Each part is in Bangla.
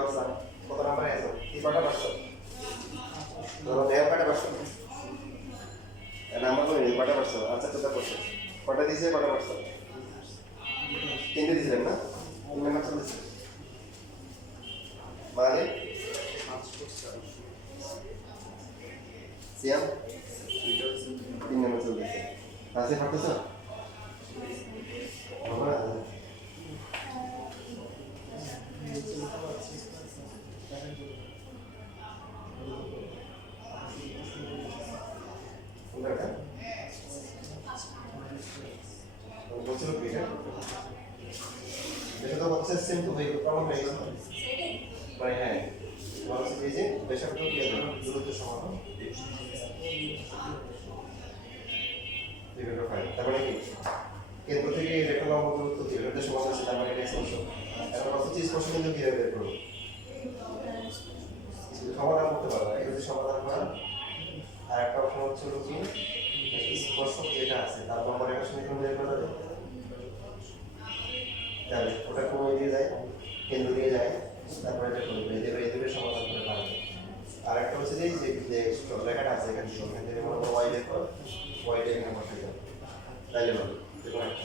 অবস্থা? কত নাম্বারে আছো? কি কটা পারছো? তোমার দেহ কটা পারছো? নাম্বার কই কটা পারছো? আচ্ছা কটা পারছো? কটা দিয়েছে কটা পারছো? তিনটে দিয়েছিলেন না? তিন নাম্বার চলতেছে মানে সিয়াম তিন নাম্বার চলতেছে আছে পারতেছো? বাবা কোনটা বলছিল কি এটা? এটা তো হচ্ছে সেম তো হয়ে প্রমাণ হয়ে গেল মানে হ্যাঁ তোমার হচ্ছে এই যে বেশাক্ত কি আছে দূরত্ব সমাধান তারপরে কি কেন্দ্র থেকে রেখা লম্ব দূরত্ব কি এটা সমাধান আছে তার মানে এটা স্পর্শ এখন হচ্ছে স্পর্শ কিন্তু কিভাবে বের করবো সমাধান করতে পারবো এটা যদি সমাধান করা আর একটা অপশন হচ্ছে হলো কি স্পর্শক যেটা আছে তার লম্ব রেখার সমীকরণ বের করা যাবে ওটা কোন দিয়ে যায় কেন্দ্র দিয়ে যায় তারপরে এটা করবে এই দুটো সমাধান করে পারবে আর একটা হচ্ছে যে রেখাটা আছে এখানে ওখান থেকে মনে করো ওয়াই বের করো ওয়াইটা এখানে বসাই দাও তাইলে বলো দেখো একটা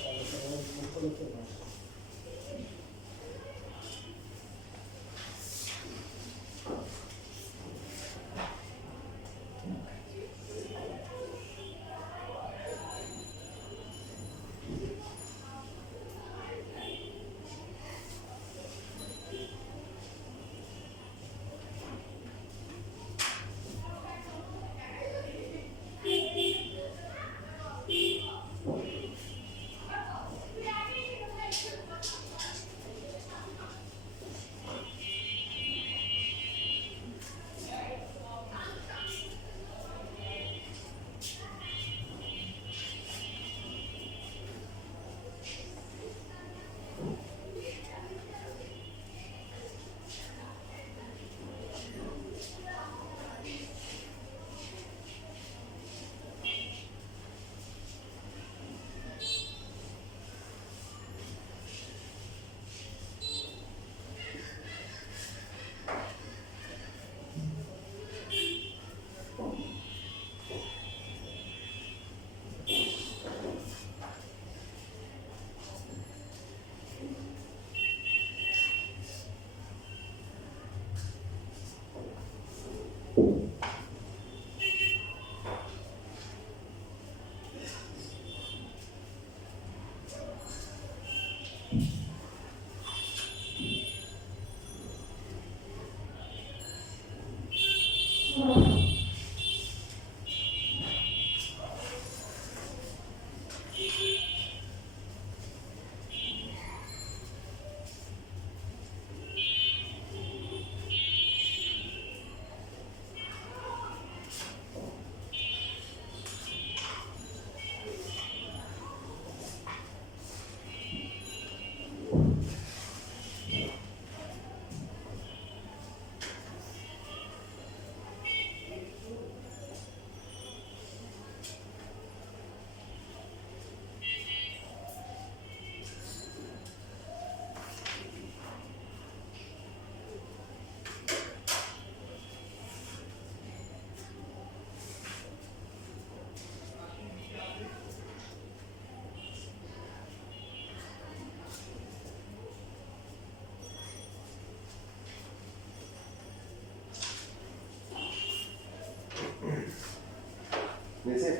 নিচে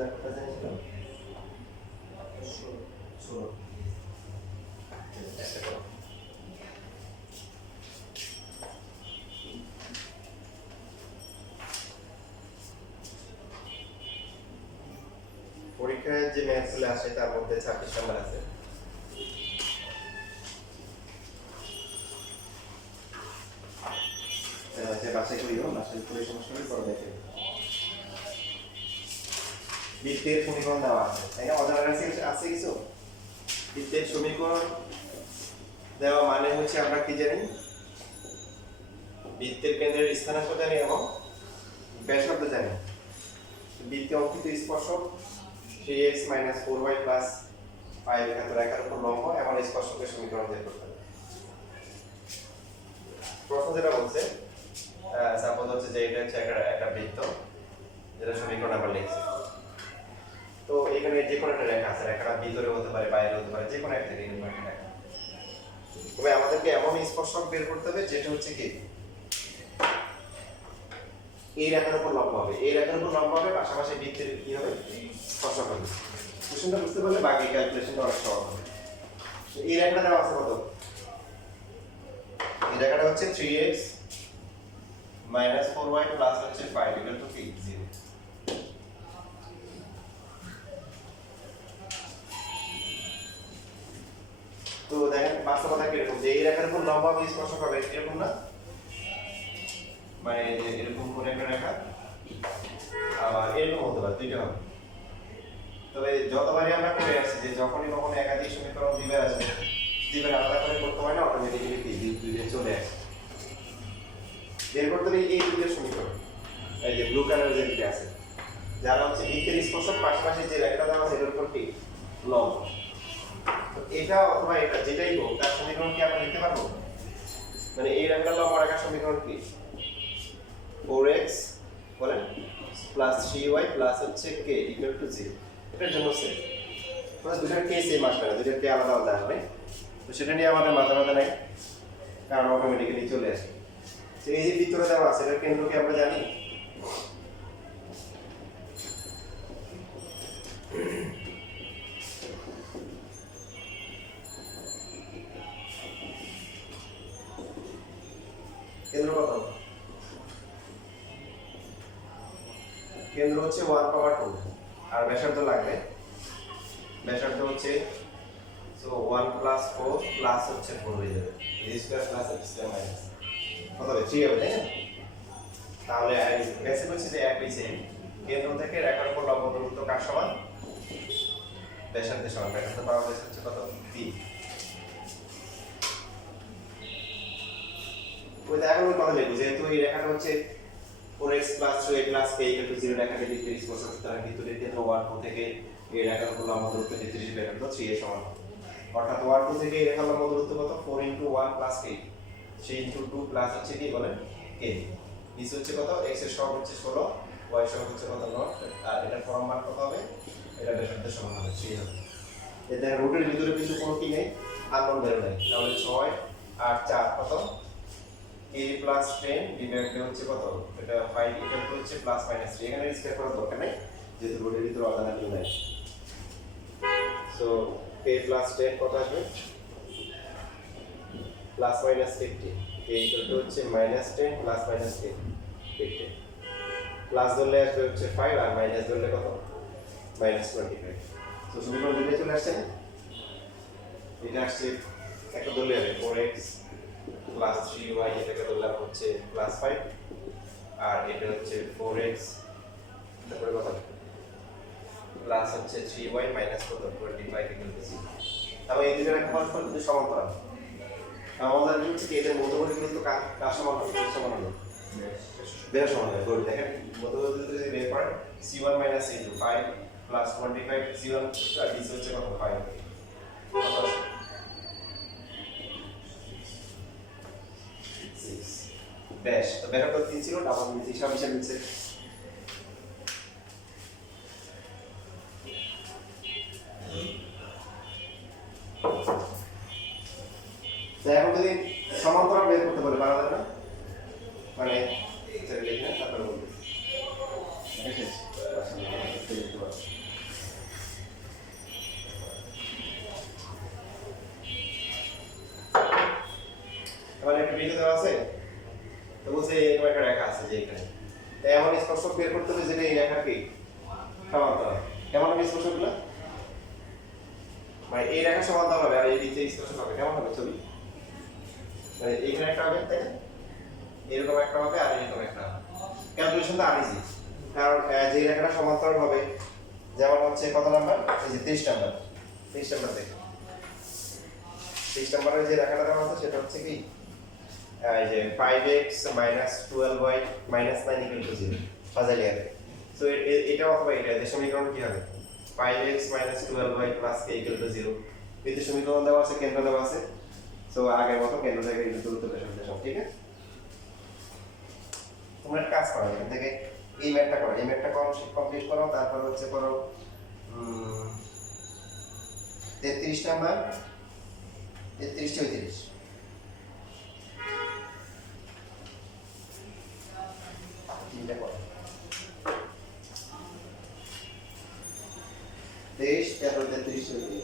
স্কয়ার কত জানিয়েছিলাম 16 একটা করো পরীক্ষায় যে ম্যাথগুলো আসে তার মধ্যে 26 নাম্বার আছে বাসায় করিও বাসায় করে সমস্যা হলে পরে দেখে বৃত্তের সমীকরণ দেওয়া আছে তাই না অজানা রাশি আছে কিছু বৃত্তের সমীকরণ দেওয়া মানে হচ্ছে আমরা কি জানি বৃত্তের কেন্দ্রের স্থানাঙ্ক জানি এবং ব্যাসার্ধ জানি বৃত্তে অঙ্কিত স্পর্শক 3x - 4y + 5 এত রেখার উপর লম্ব এবং স্পর্শকের সমীকরণ বের করতে হবে প্রশ্ন যেটা বলছে সাপোজ হচ্ছে যে এটা হচ্ছে একটা বৃত্ত যেটা সমীকরণ আমরা লিখছি তো এখানে যে কোনো একটা রেখা আছে রেখাটা ভিতরে হতে পারে বাইরে হতে পারে যে কোনো একটা রেখা তবে আমাদেরকে এমন স্পর্শক বের করতে হবে যেটা হচ্ছে কি এই রেখার উপর লম্ব হবে এই রেখার উপর লম্ব হবে পাশাপাশি বৃত্তের কি হবে স্পর্শক হবে কোশ্চেনটা বুঝতে পারলে বাকি ক্যালকুলেশনটা অনেক সহজ হবে এই রেখাটা দেওয়া আছে কত এই রেখাটা হচ্ছে 3x - 4y প্লাস হচ্ছে 5 ইকুয়াল টু 0 তো দেখেন বাস্তবতা কিরকম যে এই রেখার উপর লম্ব হবে স্পর্শক হবে এরকম না মানে এরকম কোন একটা রেখা আবার এরকম হতে পারে দুইটা হবে তবে যতবারই আমরা করে আসছি যে যখনই কখনো একাধিক সমীকরণ দ্বিবার আসবে দ্বিবার আলাদা করে করতে হয় না অটোমেটিক্যালি কি দুইটা চলে আসে বের করতে হবে এই দুইটার সমীকরণ এই যে ব্লু কালার যে দুইটা আছে যারা হচ্ছে বৃত্তের স্পর্শক পাশাপাশি যে রেখাটা দেওয়া আছে এর উপর কি লম্ব এটা অথবা এটা যেটাই হোক তার সমীকরণ কি আমরা লিখতে পারবো মানে এই রেখার লম্ব রেখার সমীকরণ কি 4x বলেন প্লাস 3y প্লাস হচ্ছে k ইকুয়াল টু 0 এটার জন্য সেম মানে দুটোর k সেম আসবে না দুটোর k আলাদা আলাদা আসবে তো সেটা নিয়ে আমাদের মাথা ব্যথা নাই কারণ অটোমেটিক্যালি চলে আসে তো এই যে ভিতরে দেওয়া আছে এটার কেন্দ্র কি আমরা জানি কেন্দ্র কত কেন্দ্র হচ্ছে 1/2 আর ব্যাসার্ধ লাগবে ব্যাসার্ধ হচ্ছে সো 1 + 4 প্লাস হচ্ছে 4 হয়ে যাবে a square plus x square minus কত হবে 3 হবে তাই না তাহলে বেসিক হচ্ছে যে একই সেম কেন্দ্র থেকে রেখার উপর লম্ব দূরত্ব কার সমান ব্যাসার্ধের সমান ব্যাসার্ধ পাওয়া যাচ্ছে হচ্ছে কত 3 ওই দেখো ওই কথা লিখো যেহেতু এই রেখাটা হচ্ছে 4x + 3y + k = 0 রেখাটি বৃত্তের স্পর্শক তার ভিতরে কেন্দ্র 1 থেকে এই রেখার উপর লম্ব দূরত্ব 33 ব্যাসার্ধ 3 এর সমান অর্থাৎ 1 থেকে এই রেখার লম্ব দূরত্ব কত 4 * 1 + k 3 * 2 প্লাস হচ্ছে কি বলেন k নিচে হচ্ছে কত x এর সহগ হচ্ছে 16 y এর সহগ হচ্ছে কত 9 আর এটা ফর্ম মান কত হবে এটা ব্যাসার্ধের সমান হবে 3 হবে এতে রুটের ভিতরে কিছু কোনো কি নেই আননোন ভ্যালু নেই তাহলে 6 আর 4 কত a plus 10 ডিভাইড হচ্ছে কত এটা 5 ইকুয়াল টু হচ্ছে প্লাস মাইনাস 3 এখানে স্কয়ার করার দরকার নেই যেহেতু রোডের ভিতরে অজানা কিছু নাই সো a plus 10 কত আসবে plus minus 50 a equal to হচ্ছে -10 প্লাস মাইনাস 10 50 প্লাস ধরলে আসবে হচ্ছে 5 আর মাইনাস ধরলে কত -25 সো সমীকরণ দুটো চলে আসছে এটা আসছে একটা ধরলে হবে 4x প্লাস 3y এটাকে ধরলাম হচ্ছে প্লাস 5 আর এটা হচ্ছে 4x তারপরে কত প্লাস হচ্ছে 3y মাইনাস কত 25 ইকুয়াল টু 0 তাহলে এই দুটো রেখা পরস্পর কিন্তু সমান্তরাল আমাদের হচ্ছে কি এদের মধ্যবর্তী দূরত্ব কার সমান হবে সমান হবে বের সমান হবে গড় দেখেন মধ্যবর্তী দূরত্ব যদি বের করেন c1 - c2 5 প্লাস 25 c1 আর d হচ্ছে কত 5 কত ব্যাস তো ব্যাকআপ তো 3 ছিল ডাবল হিসাব নিচ্ছে তো এখন যদি সমান্তরাল বের করতে বলে পারা যাবে না মানে এটা লিখে তারপরে বলবো দেখতে পাচ্ছি। এবার একটা বিন্দু দেওয়া আছে, তো বলছে এরকম একটা রেখা আছে যে এখানে, তাই এমন স্পর্শক বের করতে হবে যেটা এই রেখার কি সমান্তরাল। কেমন হবে স্পর্শকগুলো? মানে এই রেখা সমান্তরাল হবে আর এই দিকে স্পর্শক হবে, কেমন হবে ছবি? মানে এইখানে একটা হবে, তাই না? এরকম একটা হবে আর এরকম একটা হবে। ক্যালকুলেশনটা আর ইজি, কারণ যে রেখাটা সমান্তরাল হবে, যেমন হচ্ছে কত নাম্বার, এই যে 23 নাম্বার, 23 নাম্বার দেখো, 23 নাম্বারের যে রেখাটা দেওয়া আছে সেটা হচ্ছে কি এই যে 5x - 12y - 9 = 0 সাজাইলে হবে। সো এটা অথবা এটা এর সমীকরণ কি হবে? 5x - 12y + k = 0। এতে সমীকরণ দেওয়া আছে, কেন্দ্র দেওয়া আছে। সো আগের মতো কেন্দ্র থেকে কিন্তু দূরত্ব বের করতে সব, ঠিক আছে? তোমরা একটা কাজ করো, এখান থেকে এই ম্যাথটা করো, এই ম্যাথটা কমপ্লিট করো, তারপর হচ্ছে করো 33 নাম্বার, 33 34 তিনটা করো, 23 তারপর 33 34।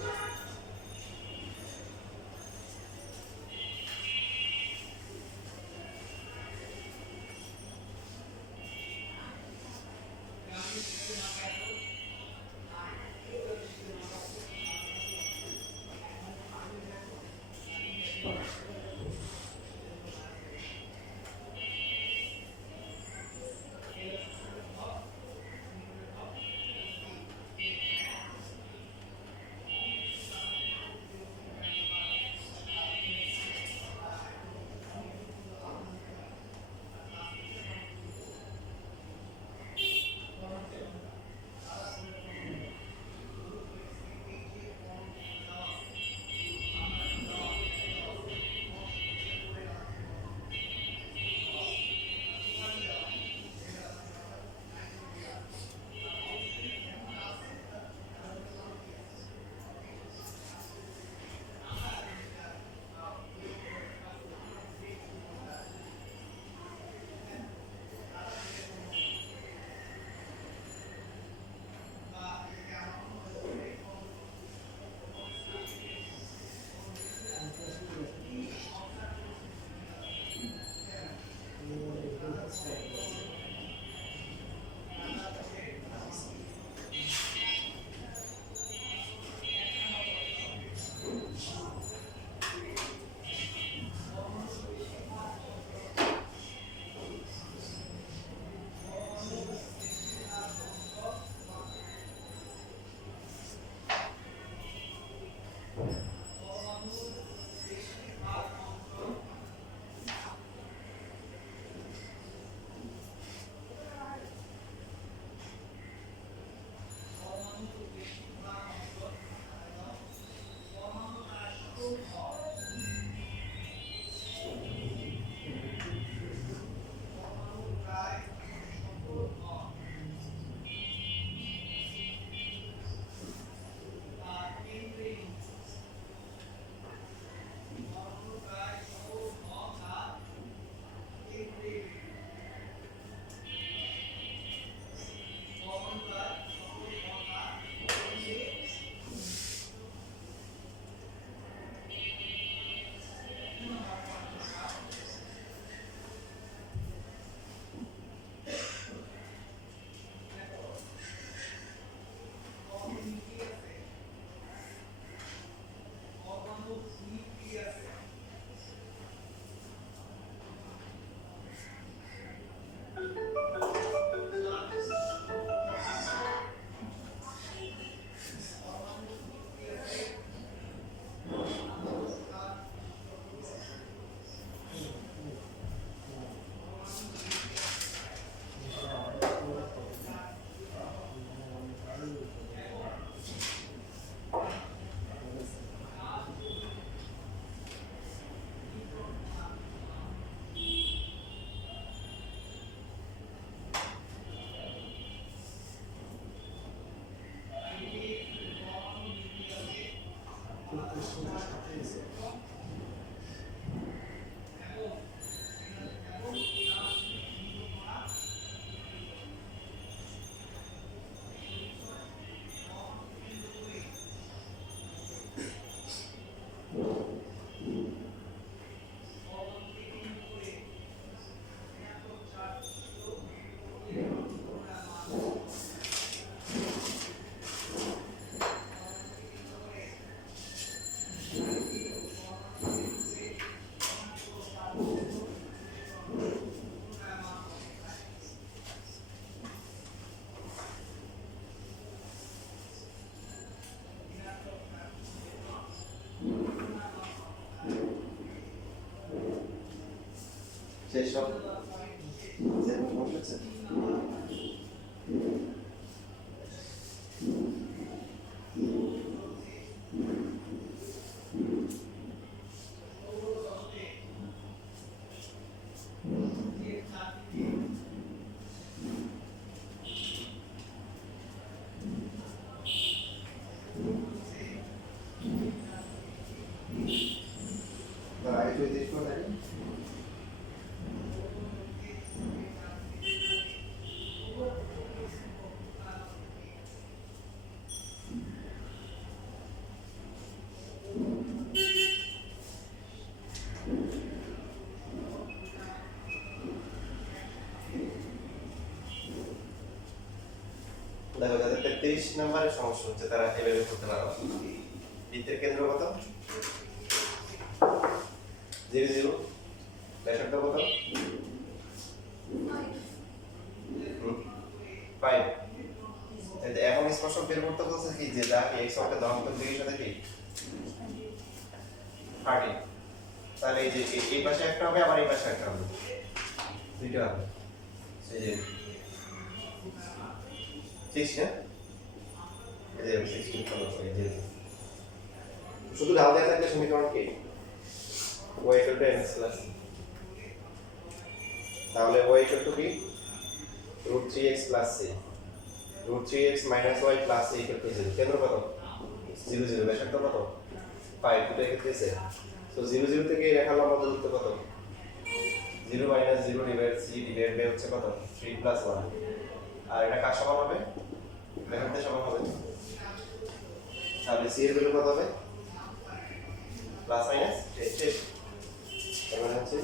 সব যেমন হচ্ছে আগে তুই দেখ করে দেখো যাদের 33 নম্বরের সমস্যা হচ্ছে তারা এভাবে করতে পারো। বৃত্তের কেন্দ্র কত? 0 0 ব্যাসার্ধ কত? 5। তাহলে এখন স্পর্শক বের করতে বলছে কি যে যা x অক্ষের ধনাত্মক দিকের সাথে কি 30। তাহলে এই যে এই পাশে একটা হবে আবার এই পাশে একটা হবে, দুইটা হবে। এই যে 6 না, এই যে 16 কত হয়? এই যে শুধু ডাল দেওয়া থাকলে সমীকরণ কি y = mx প্লাস, তাহলে y = কি √3x plus c, √3x minus y plus c = 0। কেন্দ্র কত? 0 0, ব্যাসার্ধ কত? 5। দুটো ক্ষেত্রে আছে। সো 0 0 থেকে রেখা লম্ব দূরত্ব কত? 0 - 0 ডিভাইড c ডিভাইড বাই হচ্ছে কত? 3 + 1। আর এটা কার সমান হবে? ব্যাসার্ধের সমান হবে। তাহলে c এর ভ্যালু কত হবে? Plus minus 10। এবার হচ্ছে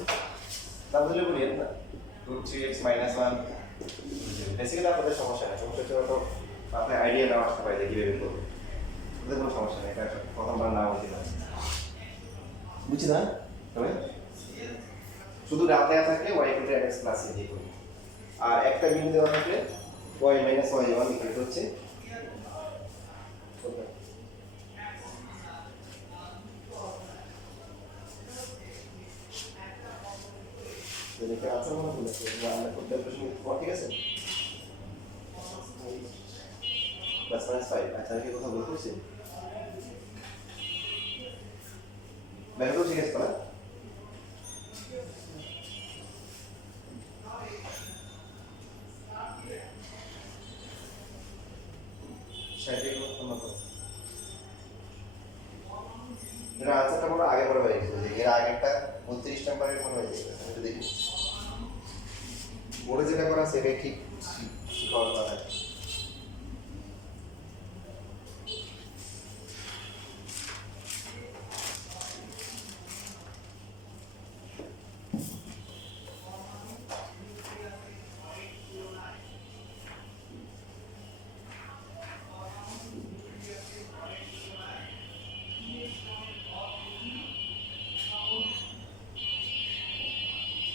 না বলে বলি না, √3x - 1। বেসিক্যালি আপনাদের সমস্যা না, সমস্যা হচ্ছে তো আপনার আইডিয়া না আসতে পারে যে কিভাবে করবে, ওদের কোনো সমস্যা নেই, এটা প্রথমবার না হতে পারে। বুঝছি না তবে শুধু ডান দেওয়া থাকলে y = mx প্লাস c দিয়ে করি, আর একটা বিন্দু দেওয়া থাকলে y - y1 ইকুয়াল হচ্ছে যেটা আছে মনে বলেছে আমরা করতে প্রশ্ন ঠিক আছে প্লাস মাইনাস 5। আচ্ছা আমি কথা বলতেছি দেখো তো ঠিক আছে না? সেটাই করতে মতো এর আনসারটা পুরো আগে পরে হয়ে গেছে, এর আগেরটা 32 নম্বরের মনে হয়ে গেছে। আমি দেখি বোর্ডে যেটা করা সেটাই ঠিক করার কথা।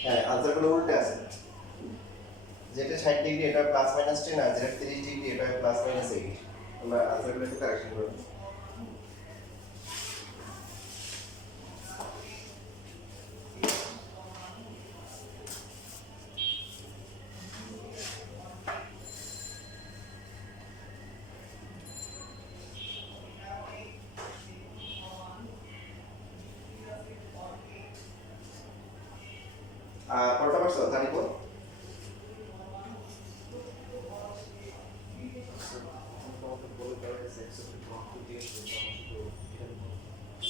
হ্যাঁ আনসারগুলো উল্টে আছে, যেটা 60 ডিগ্রি এটা প্লাস মাইনাস 10 আর যেটা 30 ডিগ্রি এটা প্লাস মাইনাস 8। আমরা আনসারগুলো একটু কারেকশন করব। কয়টা পারছো? 34?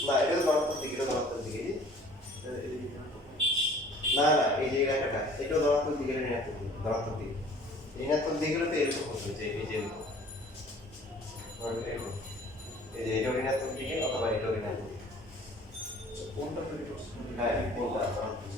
না এটা তো ধনাত্মক দিক, এটা ধনাত্মক দিকে। না না এই যে রেখাটা এটাও ধনাত্মক দিকে, এটা ঋণাত্মক দিক, ধনাত্মক দিক। ঋণাত্মক দিক হলে তো এরকম হচ্ছে যে এই যে এরকম, এই যে এটা ঋণাত্মক দিকে অথবা এটা ঋণাত্মক দিকে। কোনটা তৈরি করছে? হ্যাঁ কোনটা ধনাত্মক দিকে।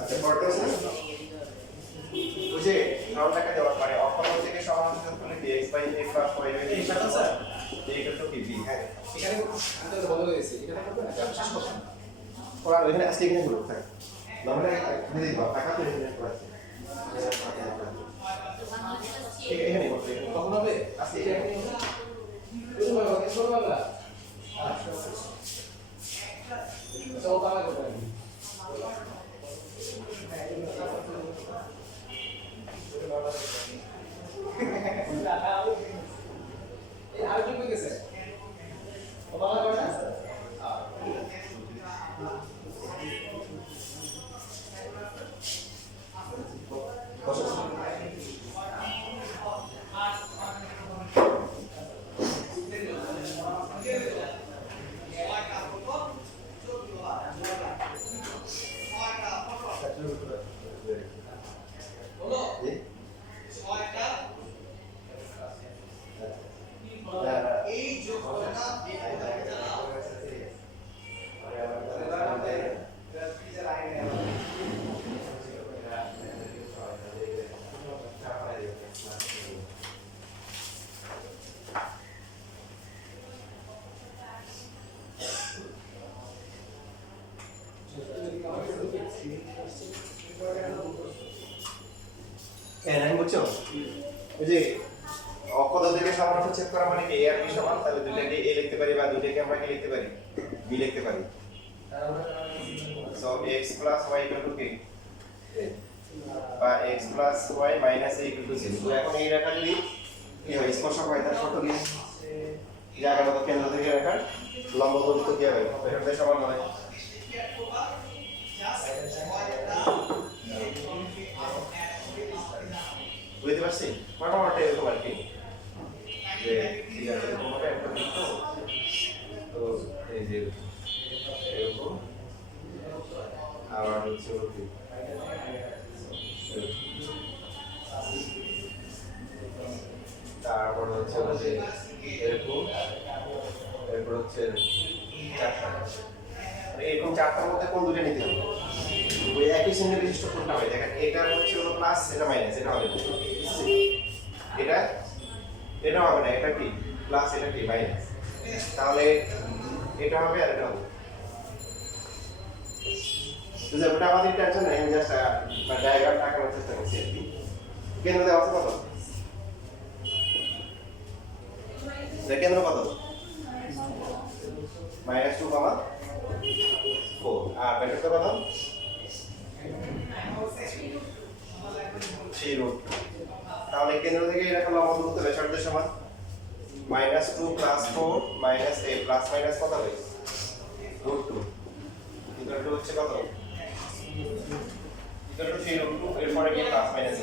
আচ্ছা করতেছ না বুঝে রাউন্ডটাকে দেওয়ার পরে অক্ষর থেকে সমানুপাতিক করলে dx by a plus y by a এটা স্যার এইটা তো কি b হ্যাঁ এখানে আমি তো বলে দিয়েছি এখানে করবে না আমি শেষ করছি ওরা ওখানে আজকে এখানে গুলো থাক লম্বা এখানে দিবা টাকা তো এখানে করাচ্ছে ঠিক এখানে করতে কখন হবে আজকে এখানে বুঝতে পারবো কি করব আমরা তো কামা করব এই আর কি কইতেছে ও বাবা করে না আমি বুঝছো ওই যে অক্ষর থেকে সমানুপাতিক চেক করা মানে কি a আর b সমান তাহলে দুইটাকে a লিখতে পারি বা দুইটাকে আমরা কি লিখতে পারি b লিখতে পারি সো x y কি বা x y - a 0 তো এখন এই রেখা যদি কি হয় স্পর্শক হয় তার শর্ত কি জায়গাটা তো কেন্দ্র থেকে রেখার লম্ব দূরত্ব কি হবে এটা সমান হয় বুঝতে পারছি মোটামুটি এরকম আর কি যে ঠিক আছে এরকমভাবে একটা বৃত্ত তো এই যে এরকম আবার হচ্ছে ওকে তারপর হচ্ছে যে এরকম এরপর হচ্ছে চারটা এরকম চারটার মধ্যে কোন দুটো নিতে হবে ওই একই চিহ্ন বিশিষ্ট কোনটা হয় দেখেন এটা হচ্ছে হলো প্লাস এটা মাইনাস এটা হবে এটা এটা হবে না এটা কি প্লাস এটা কি মাইনাস তাহলে এটা হবে আর এটা হবে তো যে ওটা আমাদের টেনশন নাই আমি জাস্ট ডায়াগ্রাম আঁকানোর চেষ্টা করছি আর কি কেন্দ্র দেওয়া আছে কত কেন্দ্র কত -2, 4 আর ব্যাটারটা কত 3 রুট তাহলে কেন্দ্র থেকে এরকম লম্ব দূরত্ব ব্যাসার্ধের সমান -2 + 4 - a প্লাস মাইনাস কত হবে √2 ইকুয়াল হচ্ছে কত ইকুয়াল টু 3 √2 এরপরে কি plus minus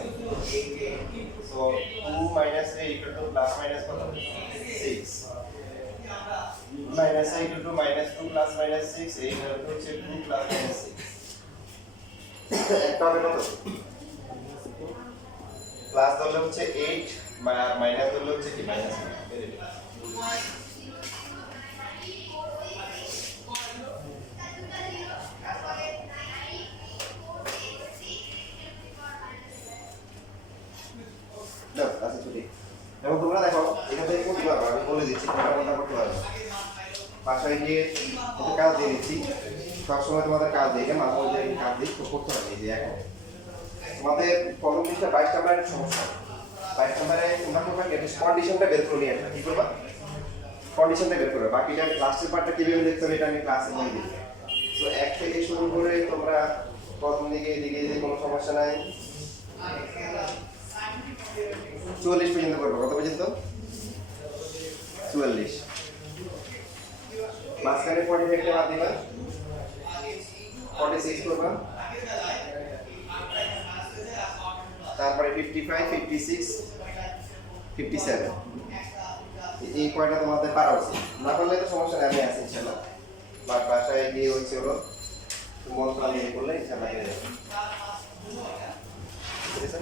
so 2 - a equal to plus minus কত 6 minus a equal to -2 plus -6 a equal to 2 plus -6 একটা হবে কত প্লাস ধরলে হচ্ছে 8 মাইনাস ধরলে হচ্ছে কি মাইনাস দাও আচ্ছা ছুটি এখন তোমরা দেখো এখান থেকে করতে পারবে আমি বলে দিচ্ছি তোমরা কোনটা করতে পারবে বাসায় গিয়ে একটু কাজ দিয়ে দিচ্ছি, সবসময় তোমাদের কাজ দিই না, মাঝে মাঝে কাজ দিই, তো করতে পারি এই যে এখন তোমাদের প্রথম জিনিসটা 22 নাম্বারের সমস্যা। 22 নাম্বারে তোমরা করবা কন্ডিশনটা বের করে নিয়ে আসবে, কি করবা কন্ডিশনটা বের করবে, বাকিটা লাস্টের পার্টটা কিভাবে দেখতে হবে এটা আমি ক্লাসে বলে দিই। তো 1 থেকে শুরু করে তোমরা প্রথম দিকে এদিকে যে কোনো সমস্যা নাই, 44 পর্যন্ত করবো। কত পর্যন্ত? 44। মাঝখানে 45 বাদ দিবা, 46 করবা, তারপরে 55, 56, 57। এই কয়টা তোমাদের পারা উচিত, না পারলে তো সমস্যা নেই, আমি আছি ইনশাল্লাহ। বাট বাসায় গিয়ে হচ্ছে হলো মন প্রাণ নিয়ে করলে ইনশাল্লাহ হয়ে যাবে। ঠিক আছে?